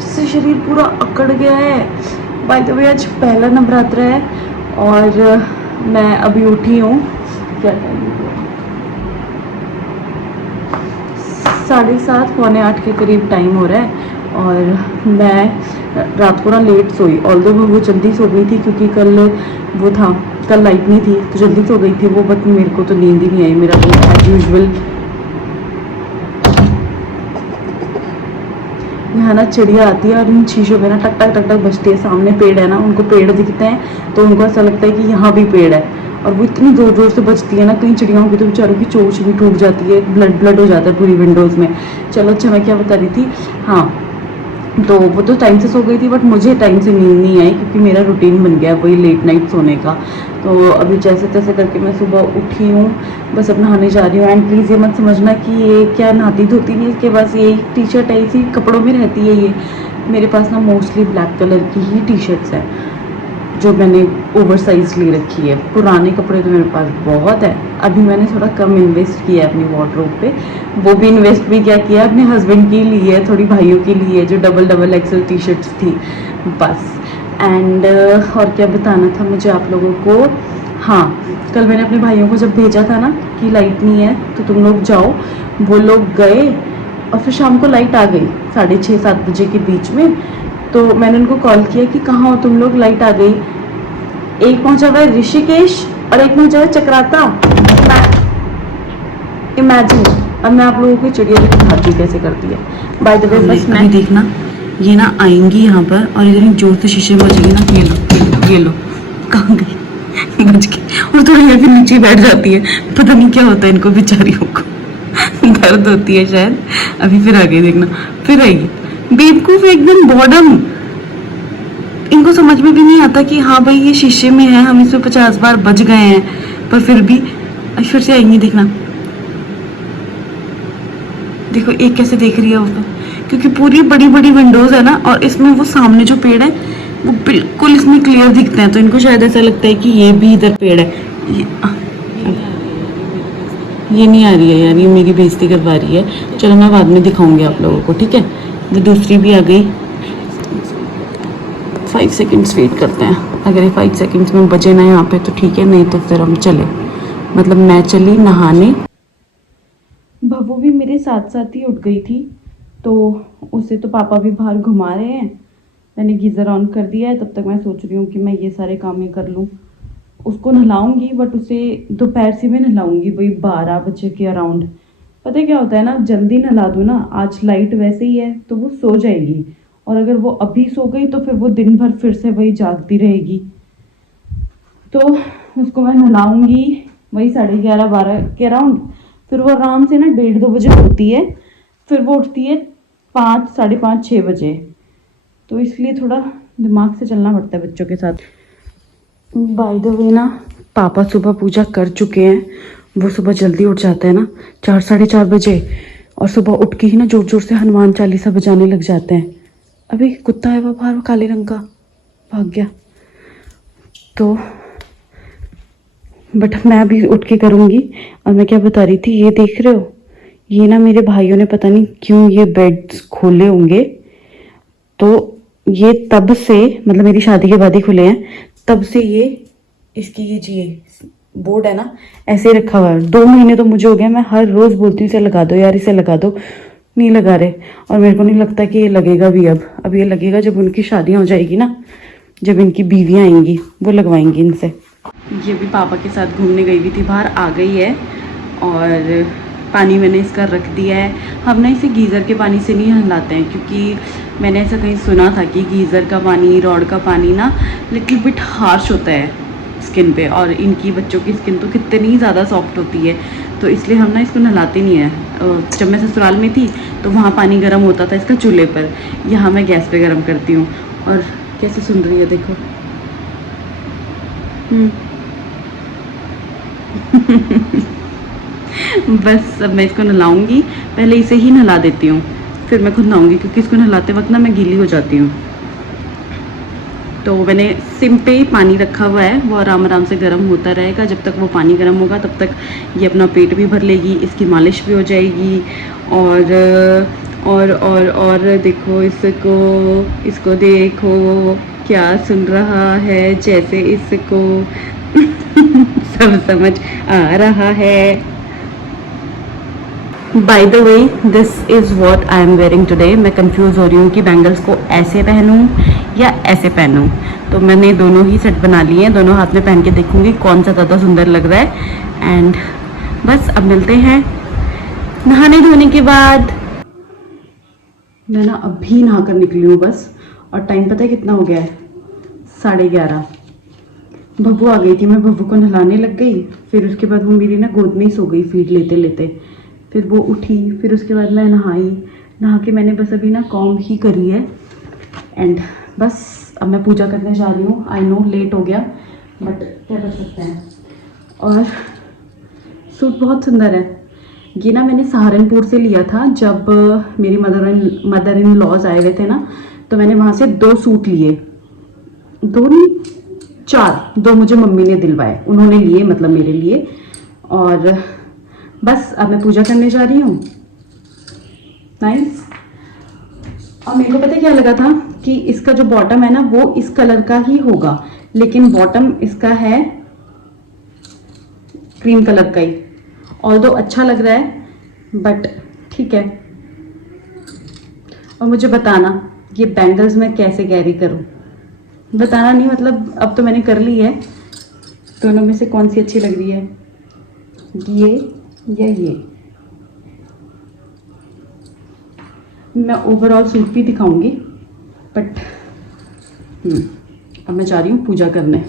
जिससे शरीर पूरा अकड़ गया है। बाय द वे आज पहला नवरात्र है और मैं अभी उठी हूँ। क्या टाइम है? 7:30 पौने 8 के करीब टाइम हो रहा है और मैं रात को ना लेट सोई। ऑल्दो मैं वो जल्दी सो गई थी क्योंकि कल लाइट नहीं थी तो जल्दी सो गई थी वो, बट मेरे को तो नींद ही नहीं आई। मेरा तो एज यूजुअल यहाँ ना चिड़िया आती है और इन शीशों पे ना टक टक टक टक बजती है। सामने पेड़ है ना, उनको पेड़ दिखते हैं तो उनको ऐसा लगता है कि यहाँ भी पेड़ है, और वो इतनी ज़ोर ज़ोर से बजती है ना, कई चिड़ियाओं की तो बेचारों की चोंच भी टूट जाती है, ब्लड ब्लड हो जाता है पूरी विंडोज़ में। चलो अच्छा, मैं क्या बता रही थी, हाँ, तो वो तो टाइम से सो गई थी बट मुझे टाइम से नींद नहीं आई क्योंकि मेरा रूटीन बन गया वही लेट नाइट सोने का। तो अभी जैसे तैसे करके मैं सुबह उठी हूँ, बस अब नहाने जा रही हूँ। एंड प्लीज़ ये मत समझना कि ये क्या नहाती धोती नहीं, इसके पास यही टी शर्ट है, इसी कपड़ों में रहती है ये। मेरे पास ना मोस्टली ब्लैक कलर की ही टी शर्ट्स हैं जो मैंने ओवर साइज ली रखी है। पुराने कपड़े तो मेरे पास बहुत है। अभी मैंने थोड़ा कम इन्वेस्ट किया है अपनी वार्डरोब पे, वो भी इन्वेस्ट भी क्या किया, अपने हस्बैंड की ली है, थोड़ी भाइयों की ली है जो डबल एक्सल टी शर्ट्स थी बस। एंड और क्या बताना था मुझे आप लोगों को, हाँ, कल मैंने अपने भाइयों को जब भेजा था ना कि लाइट नहीं है तो तुम लोग जाओ, वो लोग गए और फिर शाम को लाइट आ गई 6:30-7 बजे के बीच में। तो मैंने उनको कॉल किया कि कहाँ हो तुम लोग, लाइट आ गई। एक पहुंचा हुआ है ऋषिकेश और एक पहुंचा हुआ है चक्राता। इमेजिन, अब मैं आप लोगों को चिड़िया भी दिखाती कैसे करती है। बाय द वे बस मैं देखना, ये ना आएंगी यहाँ पर और इधर जोर से शीशे में बजेगी ना, ये लो कहाँ गई, बज गई, और थोड़ी देर फिर नीचे बैठ जाती है। पता नहीं क्या होता है इनको बेचारियों को, दर्द होती है शायद। अभी फिर आगे देखना, फिर आएगी। बेवकूफ एकदम बॉर्डम, इनको समझ में भी नहीं आता कि हाँ भाई ये शीशे में है, हम इसमें 50 बार बज गए हैं, पर फिर भी फिर से आएंगी। देखना, देखो एक कैसे देख रही है वो, तो क्योंकि पूरी बड़ी बड़ी विंडोज है ना, और इसमें वो सामने जो पेड़ है वो बिल्कुल इसमें क्लियर दिखते हैं, तो इनको शायद ऐसा लगता है कि ये भी इधर पेड़ है। ये नहीं आ रही है यार, ये मेरी बेइज्जती करवा रही है। चलो मैं बाद में दिखाऊंगी आप लोगों को, ठीक है। वो दूसरी भी आ गई। 5 सेकंड्स वेट करते हैं, अगर ये 5 सेकंड्स में बजे ना यहाँ पे तो ठीक है, नहीं तो फिर हम चले, मतलब मैं चली नहाने। भव्वू भी मेरे साथ साथ ही उठ गई थी, तो उसे तो पापा भी बाहर घुमा रहे हैं। मैंने गीज़र ऑन कर दिया है, तब तक मैं सोच रही हूँ कि मैं ये सारे काम ही कर लूँ। उसको नहलाऊंगी बट उसे दोपहर से मैं नहलाऊंगी वही 12 बजे के अराउंड। पता है क्या होता है ना, जल्दी नहला दूँ ना, आज लाइट वैसे ही है तो वो सो जाएगी, और अगर वो अभी सो गई तो फिर वो दिन भर फिर से वही जागती रहेगी। तो उसको मैं नहलाऊंगी वही 11:30-12 के अराउंड, फिर वो आराम से ना 1:30-2 बजे उठती है, फिर वो उठती है 5, 5:30, 6 बजे। तो इसलिए थोड़ा दिमाग से चलना पड़ता है बच्चों के साथ। बाय द वे ना, पापा सुबह पूजा कर चुके हैं। वो सुबह जल्दी उठ जाते हैं ना, 4-4:30 बजे, और सुबह उठ के ही ना जोर जोर से हनुमान चालीसा बजाने लग जाते हैं। अभी कुत्ता है वो बाहर, वो काले रंग का भाग गया। तो बट मैं अभी उठ के करूँगी। और मैं क्या बता रही थी, ये देख रहे हो, ये ना मेरे भाइयों ने पता नहीं क्यों ये बेड्स खोले होंगे, तो ये तब से, मतलब मेरी शादी के बाद ही खुले हैं, तब से ये इसकी ये बोर्ड है ना ऐसे रखा हुआ है। 2 महीने तो मुझे हो गया, मैं हर रोज़ बोलती हूँ इसे लगा दो यार, इसे लगा दो, नहीं लगा रहे। और मेरे को नहीं लगता कि ये लगेगा भी। अब ये लगेगा जब उनकी शादियाँ हो जाएगी ना, जब इनकी बीवियाँ आएंगी वो लगवाएंगी इनसे। ये भी पापा के साथ घूमने गई हुई थी बाहर, आ गई है, और पानी मैंने इसका रख दिया है। हम ना इसे गीज़र के पानी से नहीं नहलाते हैं, क्योंकि मैंने ऐसा कहीं सुना था कि गीज़र का पानी, रॉड का पानी ना लिटिल बिट हार्श होता है स्किन पे, और इनकी बच्चों की स्किन तो कितनी ज़्यादा सॉफ्ट होती है, तो इसलिए हम ना इसको नहलाते नहीं है। जब मैं ससुराल में थी तो वहाँ पानी गर्म होता था इसका चूल्हे पर, यहाँ मैं गैस पे गर्म करती हूँ। और कैसे सुन रही है देखो। बस अब मैं इसको नहलाऊंगी, पहले इसे ही नहला देती हूँ, फिर मैं खुद नहाऊंगी, क्योंकि इसको नहलाते वक्त ना मैं गीली हो जाती हूँ। तो मैंने सिम पे पानी रखा हुआ है, वो आराम आराम से गर्म होता रहेगा। जब तक वो पानी गर्म होगा तब तक ये अपना पेट भी भर लेगी, इसकी मालिश भी हो जाएगी, और और देखो इसको, इसको देखो क्या सुन रहा है, जैसे इसको सब समझ आ रहा है। By the way, this is what I am wearing today. मैं कंफ्यूज हो रही हूँ कि बैंगल्स को ऐसे पहनूँ या ऐसे पहनूँ। तो मैंने दोनों ही सेट बना लिए हैं, दोनों हाथ में पहन के देखूँगी कौन सा ज़्यादा सुंदर लग रहा है। एंड बस अब मिलते हैं नहाने धोने के बाद। मैं ना अभी नहा कर निकली हूँ बस, और टाइम पता है कितना हो गया है? 11:30। बब्बू आ गई थी, मैं बब्बू को नहलाने लग गई, फिर उसके बाद वो मेरी ना गोद में ही सो गई फीड लेते लेते। फिर वो उठी, फिर उसके बाद मैं नहा के मैंने बस अभी ना कॉम्ब ही करी है। एंड बस अब मैं पूजा करने जा रही हूँ। आई नो लेट हो गया, बट क्या कर सकते हैं। और सूट बहुत सुंदर है। ये ना मैंने सहारनपुर से लिया था, जब मेरी मदर इन लॉज आए हुए थे ना, तो मैंने वहाँ से 2 सूट लिए, 2 नहीं 4, 2 मुझे मम्मी ने दिलवाए, उन्होंने लिए मतलब मेरे लिए। और बस अब मैं पूजा करने जा रही हूँ। नाइस। और मेरे को पता है क्या लगा था कि इसका जो बॉटम है ना वो इस कलर का ही होगा, लेकिन बॉटम इसका है क्रीम कलर का ही। ऑल्दो अच्छा लग रहा है, बट ठीक है। और मुझे बताना ये बैंगल्स मैं कैसे कैरी करूँ। बताना नहीं, मतलब अब तो मैंने कर ली है। दोनों में से कौन सी अच्छी लग रही है, ये या ये? मैं ओवरऑल सूट भी दिखाऊंगी, बट अब मैं जा रही हूँ पूजा करने।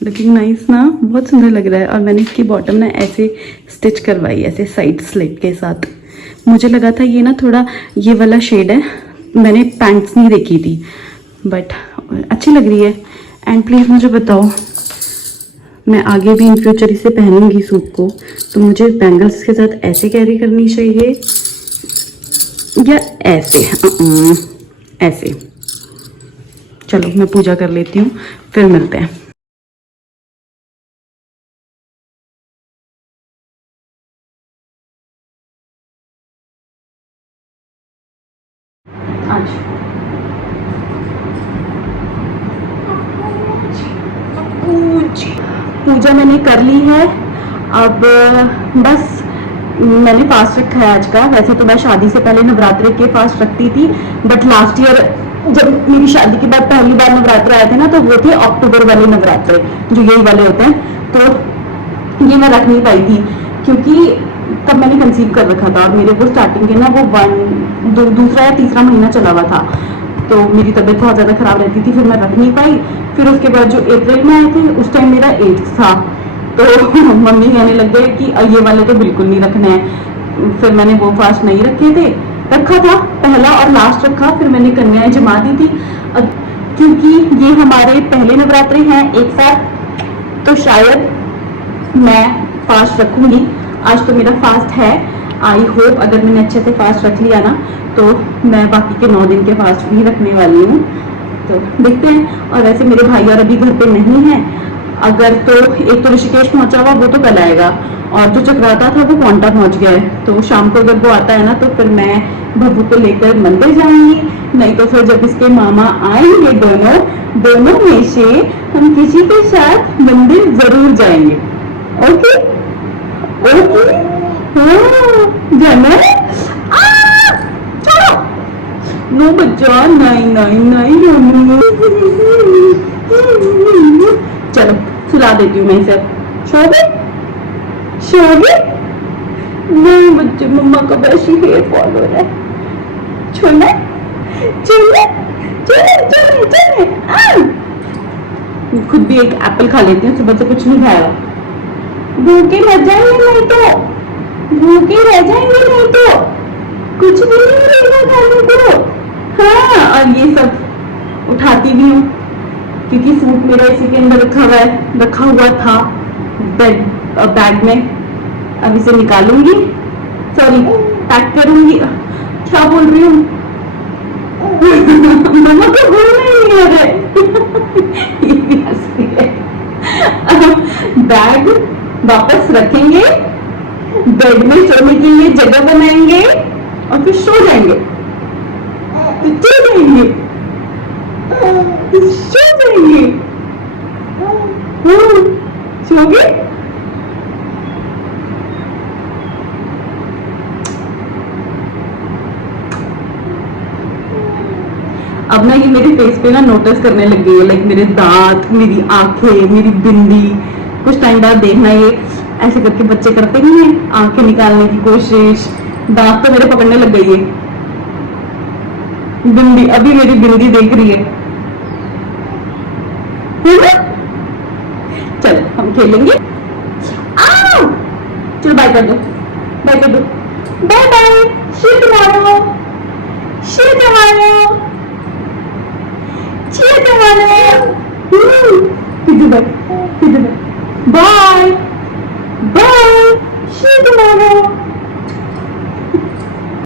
लुकिंग नाइस ना, बहुत सुंदर लग रहा है। और मैंने इसकी बॉटम ना ऐसे स्टिच करवाई, ऐसे साइड स्लिट के साथ। मुझे लगा था ये ना थोड़ा ये वाला शेड है, मैंने पैंट्स नहीं देखी थी, बट अच्छी लग रही है। एंड प्लीज़ मुझे बताओ, मैं आगे भी इन फ्यूचर इसे पहनूंगी सूट को, तो मुझे बैंगल्स के साथ ऐसे कैरी करनी चाहिए या ऐसे? ऐसे। चलो मैं पूजा कर लेती हूँ, फिर मिलते हैं। आज पूजा मैंने कर ली है। अब बस मैंने फास्ट रखा है आज का। वैसे तो मैं शादी से पहले नवरात्रे के फास्ट रखती थी, बट लास्ट ईयर जब मेरी शादी के बाद पहली बार नवरात्र आए थे ना, तो वो थे अक्टूबर वाले नवरात्रे, जो यही वाले होते हैं। तो ये मैं रख नहीं पाई थी, क्योंकि तब मैंने कंसीव कर रखा था, और मेरे को स्टार्टिंग के ना वो दूसरा या तीसरा महीना चला हुआ था, तो मेरी तबीयत बहुत ज़्यादा ख़राब रहती थी, फिर मैं रख नहीं पाई। फिर उसके बाद जो अप्रैल में आए थे, उस टाइम मेरा 8th था, तो मम्मी कहने लग गए कि ये वाले तो बिल्कुल नहीं रखने हैं। फिर मैंने वो फास्ट नहीं रखे थे, रखा था पहला और लास्ट रखा, फिर मैंने कन्याएं जमा दी थी। क्योंकि ये हमारे पहले नवरात्रे हैं एक साथ, तो शायद मैं फास्ट रखूंगी। आज तो मेरा फास्ट है। आई होप अगर मैंने अच्छे से फास्ट रख लिया ना, तो मैं बाकी के 9 दिन के फास्ट भी रखने वाली हूँ। तो देखते हैं। और वैसे मेरे भाई और अभी घर पे नहीं है। अगर तो एक तो ऋषिकेश पहुंचा हुआ, वो तो कल आएगा, और जो चक्राता था वो पौंटा पहुंच गया है। तो शाम को अगर वो आता है ना, तो फिर मैं बब्बू को लेकर मंदिर जाऊंगी, नहीं तो फिर जब इसके मामा आएंगे दोनों में से हम किसी के साथ मंदिर जरूर जाएंगे। ओके ओके, जाना चलो। नो बच्चा, नहीं नहीं नहीं, चलो सुला देती हूँ मैं इसे। सो गए? नहीं बच्चे, मम्मा का वैसे हेयर फॉल हो रहा है। छोड़ना, चले चले चले चले। खुद भी एक एप्पल खा लेती हूँ, सुबह से कुछ नहीं खाया। भूखे रह जाएंगे नहीं तो, भूखे रह जाएंगे नहीं तो, कुछ भी नहीं मिलेगा खाने को। हाँ, और ये सब उठाती भी हूँ, क्योंकि सूट मेरा इसी के अंदर रखा हुआ था बैग में। अब इसे निकालूंगी, सॉरी पैक करूंगी। क्या बोल रही हूँ? मम्मा को बोलना ही नहीं आ रहा है। ये भी हंसती है। बैग वापस रखेंगे, बेड में सोने के लिए जगह बनाएंगे और फिर सो जाएंगे, फिर सो जाएंगे, फिर सो जाएंगे। सो गए? अब ना ये मेरे फेस पे ना नोटिस करने लग गई है, लाइक मेरे दांत, मेरी आंखें, मेरी बिंदी। कुछ टाइम बाद देखना ये ऐसे करके बच्चे करते नहीं है, आंखें निकालने की कोशिश, दांत तो मेरे पकड़ने लग गई है। बिंदी, अभी मेरी बिंदी देख रही है। चल हम खेलेंगे। चलो बाय कर दो, बाय कर दो, bye bye, see tomorrow, see tomorrow, see tomorrow, bye, bye, bye, see tomorrow.